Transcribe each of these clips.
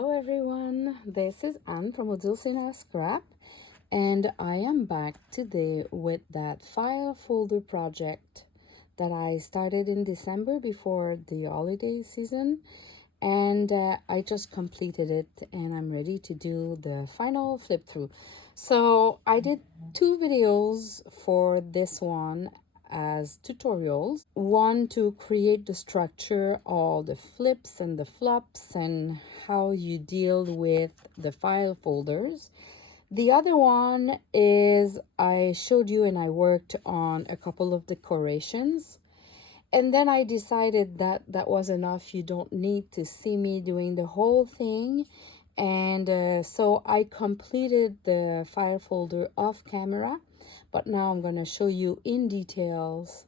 Hello everyone, this is Anne from Odulcina Scrap, and I am back today with that file folder project that I started in December before the holiday season, and I just completed it and I'm ready to do the final flip through. So I did two videos for this one as tutorials. One to create the structure, all the flips and the flops and how you deal with the file folders. The other one is I showed you and I worked on a couple of decorations. And then I decided that that was enough. You don't need to see me doing the whole thing. And so I completed the file folder off camera, but now I'm going to show you in details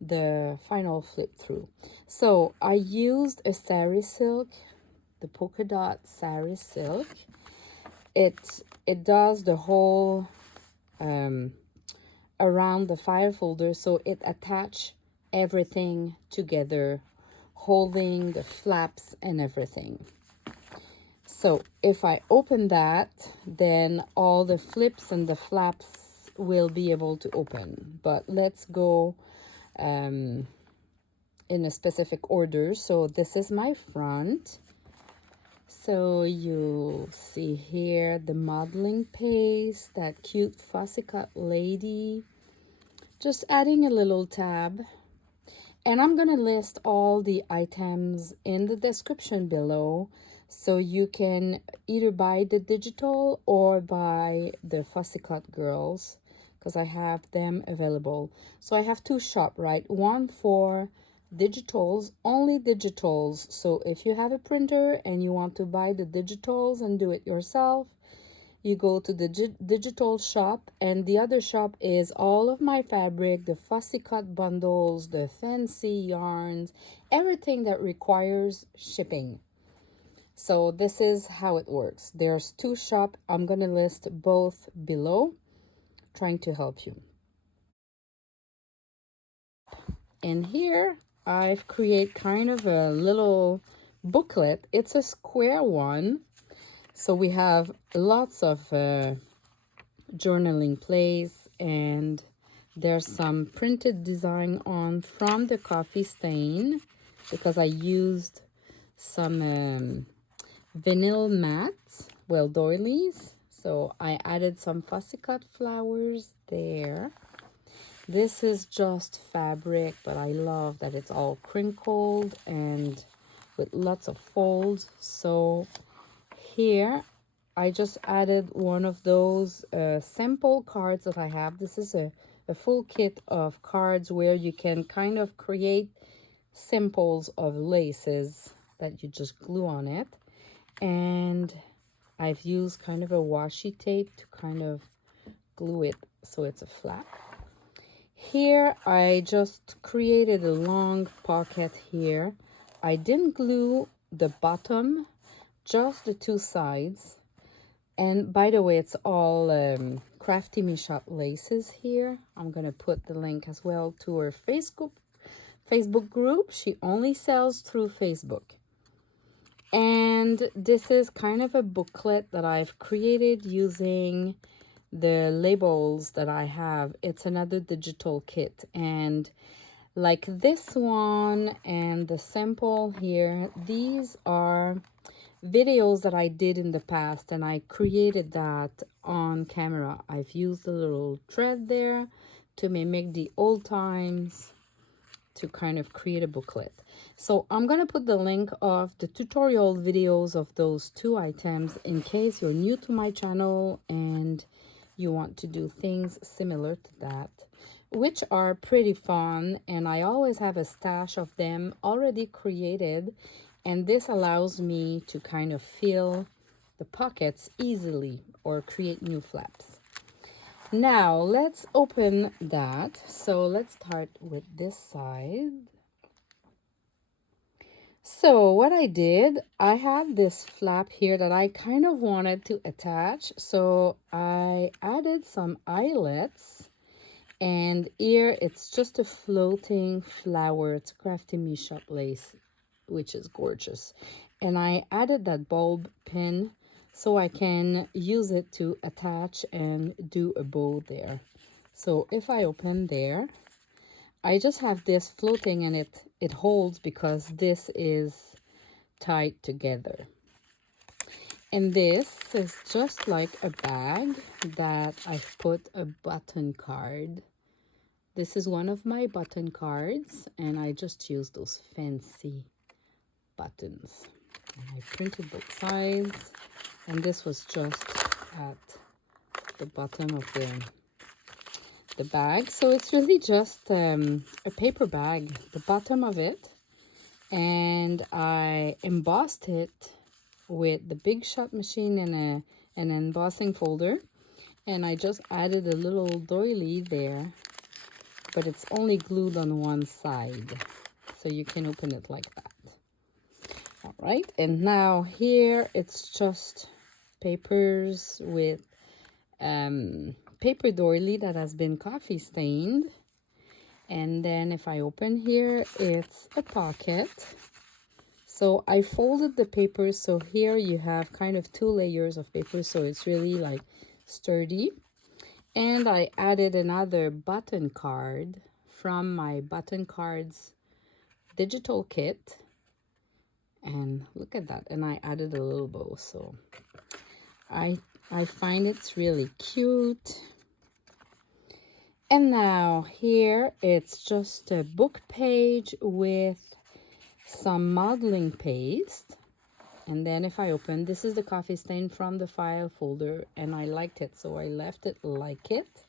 the final flip through. So I used a sari silk, the polka dot sari silk. It does the whole around the file folder, so it attach everything together, holding the flaps and everything. So if I open that, then all the flips and the flaps will be able to open. But let's go in a specific order. So this is my front. So you see here the modeling paste, that cute fussy cut lady. Just adding a little tab. And I'm going to list all the items in the description below, so you can either buy the digital or buy the fussy cut girls, because I have them available. So I have two shops, right? One for digitals, only digitals. So if you have a printer and you want to buy the digitals and do it yourself, you go to the digital shop, and the other shop is all of my fabric, the fussy cut bundles, the fancy yarns, everything that requires shipping. So this is how it works. There's two shops. I'm going to list both below, trying to help you. And here I've created kind of a little booklet. It's a square one. So we have lots of journaling place, and there's some printed design on from the coffee stain, because I used some vinyl mats, well, doilies. So I added some fussy cut flowers there. This is just fabric, but I love that it's all crinkled and with lots of folds. So here I just added one of those sample cards that I have. This is a full kit of cards where you can kind of create samples of laces that you just glue on it. And I've used kind of a washi tape to kind of glue it so it's a flap. Here I just created a long pocket here. I didn't glue the bottom, just the two sides. And by the way, it's all Crafty Me Shop laces here. I'm going to put the link as well to her Facebook group. She only sells through Facebook. And this is kind of a booklet that I've created using the labels that I have. It's another digital kit. And like this one and the sample here, these are videos that I did in the past, and I created that on camera. I've used a little thread there to mimic the old times to kind of create a booklet. So I'm going to put the link of the tutorial videos of those two items in case you're new to my channel and you want to do things similar to that, which are pretty fun. And I always have a stash of them already created, and this allows me to kind of fill the pockets easily or create new flaps. Now let's open that. So let's start with this side. So what I did, I had this flap here that I kind of wanted to attach. So I added some eyelets, and here it's just a floating flower. It's Crafty Me Shop lace, which is gorgeous. and I added that bulb pin so I can use it to attach and do a bow there. So if I open there, I just have this floating, and it holds because this is tied together. And this is just like a bag that I've put a button card. This is one of my button cards, and I just use those fancy buttons. And I printed both sides, and this was just at the bottom of the bag. So it's really just a paper bag, the bottom of it, and I embossed it with the Big Shot machine and an embossing folder, and I just added a little doily there, but it's only glued on one side, so you can open it like that. All right, and now here it's just papers with paper doily that has been coffee stained. And then if I open here, it's a pocket. So I folded the paper, so here you have kind of 2 layers of paper, so it's really like sturdy. And I added another button card from my button cards digital kit. And look at that, and I added a little bow, so I find it's really cute. And now here it's just a book page with some modeling paste. And then if I open, this is the coffee stain from the file folder, and I liked it, so I left it like it.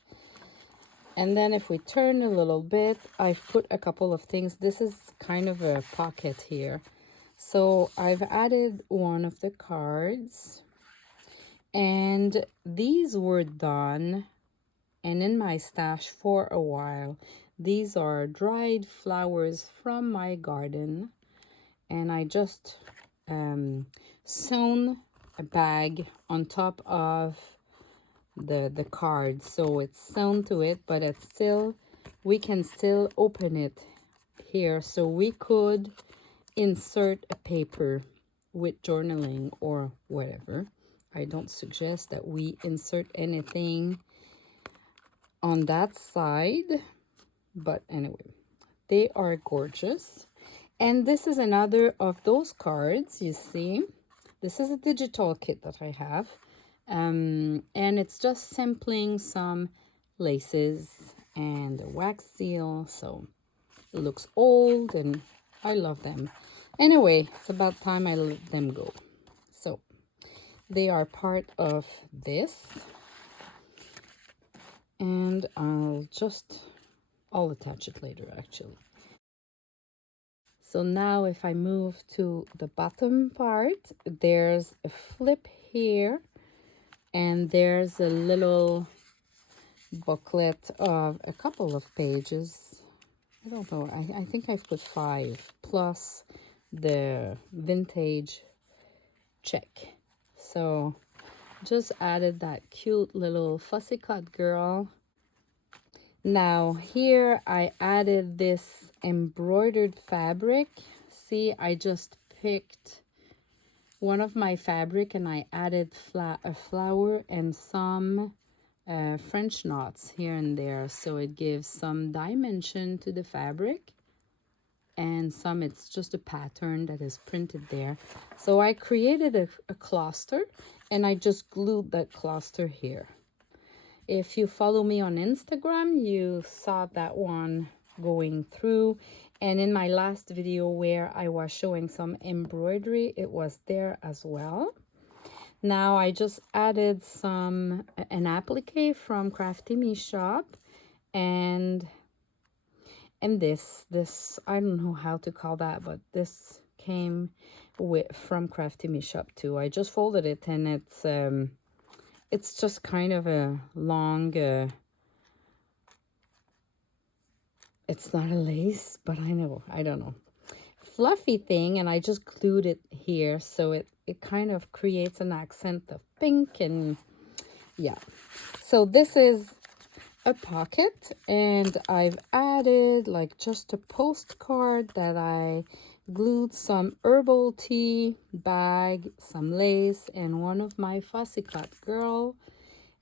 And then if we turn a little bit, I've put a couple of things. This is kind of a pocket here. So I've added one of the cards, and these were done and in my stash for a while. These are dried flowers from my garden, and I just sewn a bag on top of the card, so it's sewn to it, but it's still, we can still open it here, so we could insert a paper with journaling or whatever. I don't suggest that we insert anything on that side, but anyway, they are gorgeous. And this is another of those cards. You see, this is a digital kit that I have, and it's just sampling some laces and a wax seal, so it looks old and I love them. Anyway, it's about time I let them go. So they are part of this, and I'll attach it later actually. So now if I move to the bottom part, there's a flip here, and there's a little booklet of a couple of pages. I don't know, I think I've put 5 plus the vintage check. So just added that cute little fussy cut girl. Now here I added this embroidered fabric. See, I just picked one of my fabric and I added a flower and some French knots here and there, so it gives some dimension to the fabric, and some it's just a pattern that is printed there. So I created a cluster, and I just glued that cluster here. If you follow me on Instagram, you saw that one going through, and in my last video where I was showing some embroidery, it was there as well. Now I just added an applique from Crafty Me shop, and this I don't know how to call that, but this came from Crafty Me shop too. I just folded it, and it's just kind of a long it's not a lace, but I don't know, fluffy thing, and I just glued it here, so it kind of creates an accent of pink. And yeah, so this is a pocket, and I've added like just a postcard that I glued some herbal tea bag, some lace, and one of my fussy cut girl.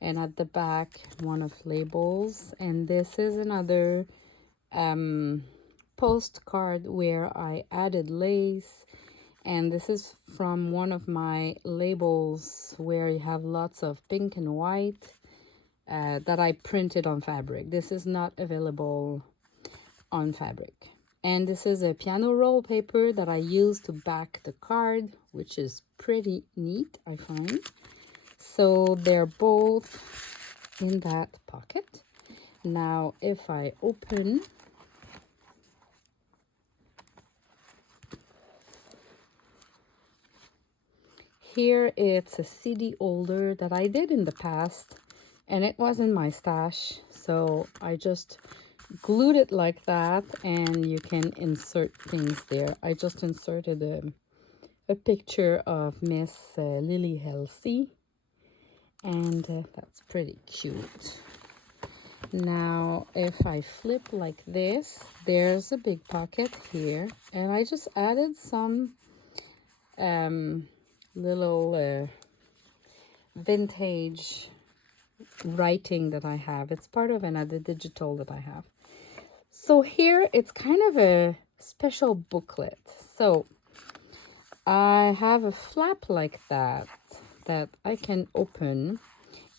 And at the back, one of labels. And this is another postcard where I added lace. And this is from one of my labels where you have lots of pink and white that I printed on fabric. This is not available on fabric. And this is a piano roll paper that I use to back the card, which is pretty neat, I find. So they're both in that pocket. Now, if I open, here it's a CD holder that I did in the past, and it was in my stash. So I just glued it like that, and you can insert things there. I just inserted a picture of Miss Lily Halsey, and that's pretty cute. Now, if I flip like this, there's a big pocket here, and I just added some little vintage writing that I have. It's part of another digital that I have. So here it's kind of a special booklet. So I have a flap like that I can open.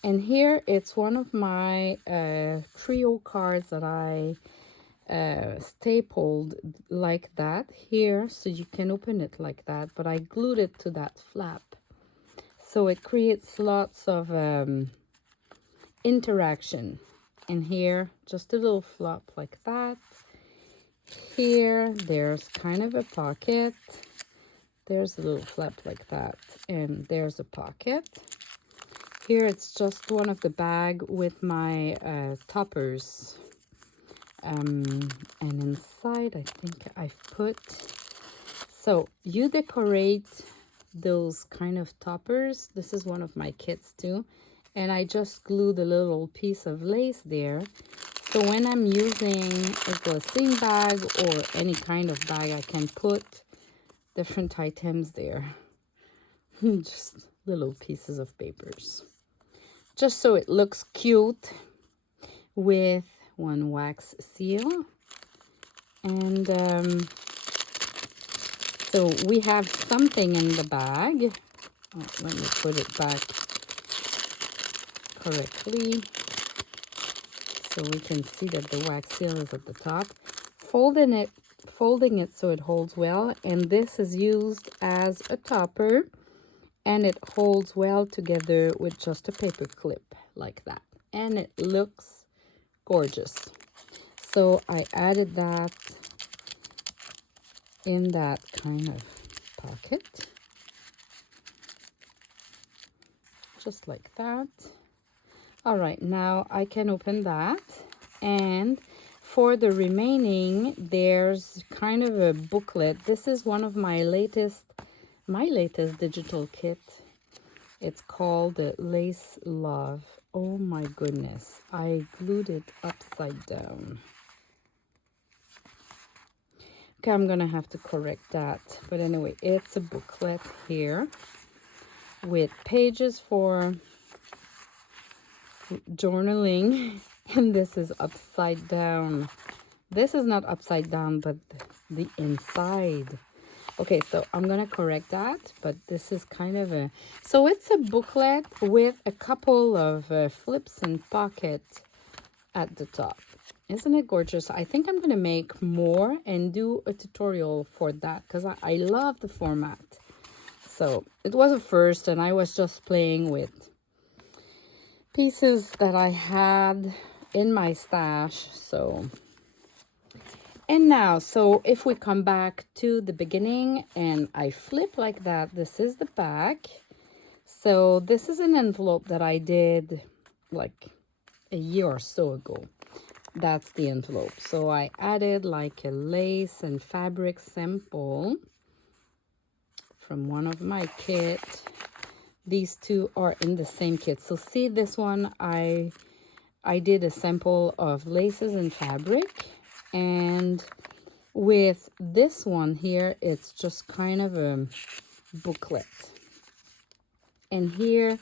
And here it's one of my trio cards that I stapled like that here, so you can open it like that, but I glued it to that flap. So it creates lots of interaction. And here, just a little flap like that. Here, there's kind of a pocket. There's a little flap like that, and there's a pocket. Here it's just one of the bag with my toppers. And inside I think I've put... So you decorate those kind of toppers. This is one of my kits too. And I just glued a little piece of lace there. So when I'm using a glassine bag or any kind of bag, I can put different items there. Just little pieces of papers. Just so it looks cute with one wax seal. And so we have something in the bag. Oh, let me put it back correctly so we can see that the wax seal is at the top. Folding it so it holds well, and this is used as a topper, and it holds well together with just a paper clip like that, and it looks gorgeous. So I added that in that kind of pocket, just like that. All right, now I can open that, and for the remaining, there's kind of a booklet. This is one of my latest digital kit. It's called Lace Love. Oh my goodness, I glued it upside down. Okay, I'm gonna have to correct that. But anyway, it's a booklet here with pages for journaling, and this is upside down. This is not upside down, but the inside. Okay, so I'm gonna correct that, but this is kind of a... So it's a booklet with a couple of flips and pockets at the top. Isn't it gorgeous? I think I'm gonna make more and do a tutorial for that because I love the format. So it was a first, and I was just playing with pieces that I had in my stash. So, and now, so if we come back to the beginning and I flip like that, this is the back. So this is an envelope that I did like a year or so ago. That's the envelope. So I added like a lace and fabric sample from one of my kits. These two are in the same kit. So see this one, I did a sample of laces and fabric, and With this one here, it's just kind of a booklet. And here,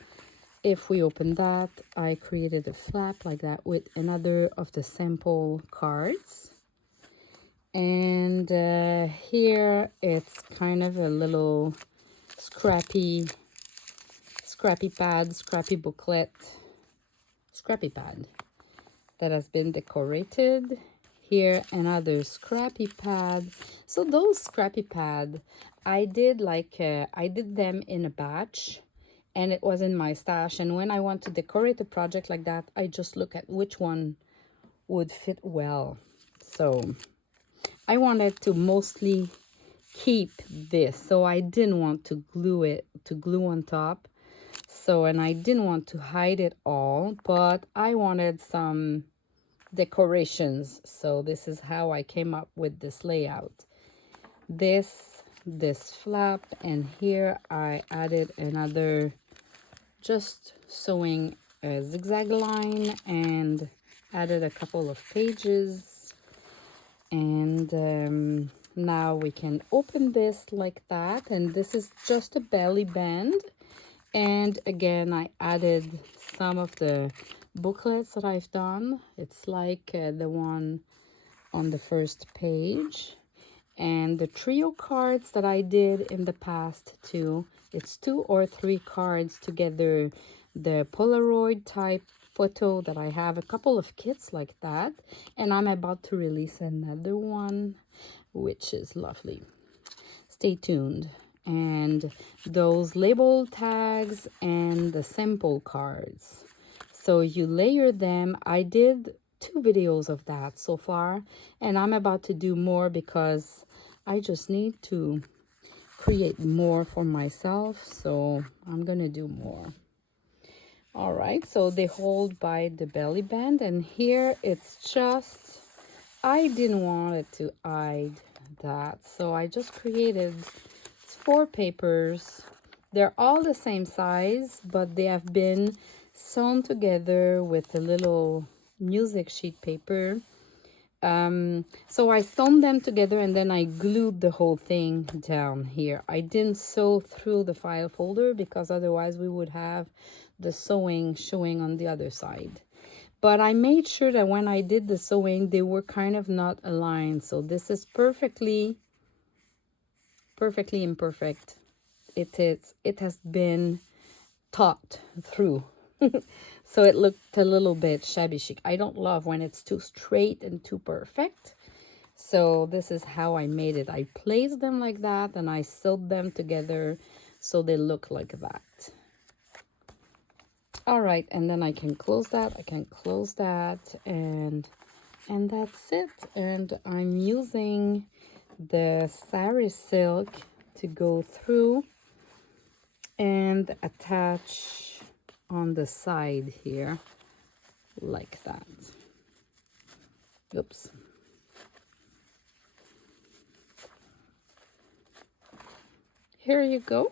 if we open that, I created a flap like that with another of the sample cards. And here it's kind of a little scrappy pad, scrappy booklet, scrappy pad that has been decorated. Here another scrappy pad. So those scrappy pad, I did them in a batch, and it was in my stash. And when I want to decorate a project like that, I just look at which one would fit well. So I wanted to mostly keep this, so I didn't want to glue on top. So, and I didn't want to hide it all, but I wanted some decorations. So this is how I came up with this layout. This flap, and here I added another, just sewing a zigzag line, and added a couple of pages. And now we can open this like that, and this is just a belly band. And again, I added some of the booklets that I've done. It's like the one on the first page. And the trio cards that I did in the past too. It's 2 or 3 cards together. The Polaroid type photo that I have, a couple of kits like that. And I'm about to release another one, which is lovely. Stay tuned. And those label tags and the sample cards. So you layer them. I did 2 videos of that so far, and I'm about to do more because I just need to create more for myself. So I'm gonna do more. All right, so they hold by the belly band, and here it's just, I didn't want it to hide that, so I just created 4 papers. They're all the same size, but they have been sewn together with a little music sheet paper. So I sewn them together, and then I glued the whole thing down here. I didn't sew through the file folder because otherwise we would have the sewing showing on the other side. But I made sure that when I did the sewing, they were kind of not aligned. So this is perfectly imperfect. It has been thought through. So it looked a little bit shabby chic. I don't love when it's too straight and too perfect. So this is how I made it. I placed them like that, and I sewed them together so they look like that. All right, and then I can close that. And that's it. And I'm using the sari silk to go through and attach on the side here like that. Oops. Here you go.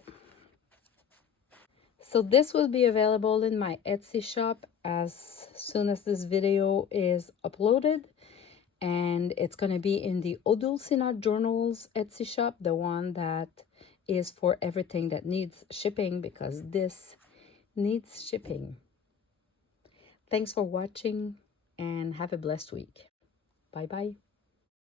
So this will be available in my Etsy shop as soon as this video is uploaded. And it's going to be in the Odulcina Journals Etsy shop, the one that is for everything that needs shipping, because this needs shipping. Thanks for watching, and have a blessed week. Bye-bye.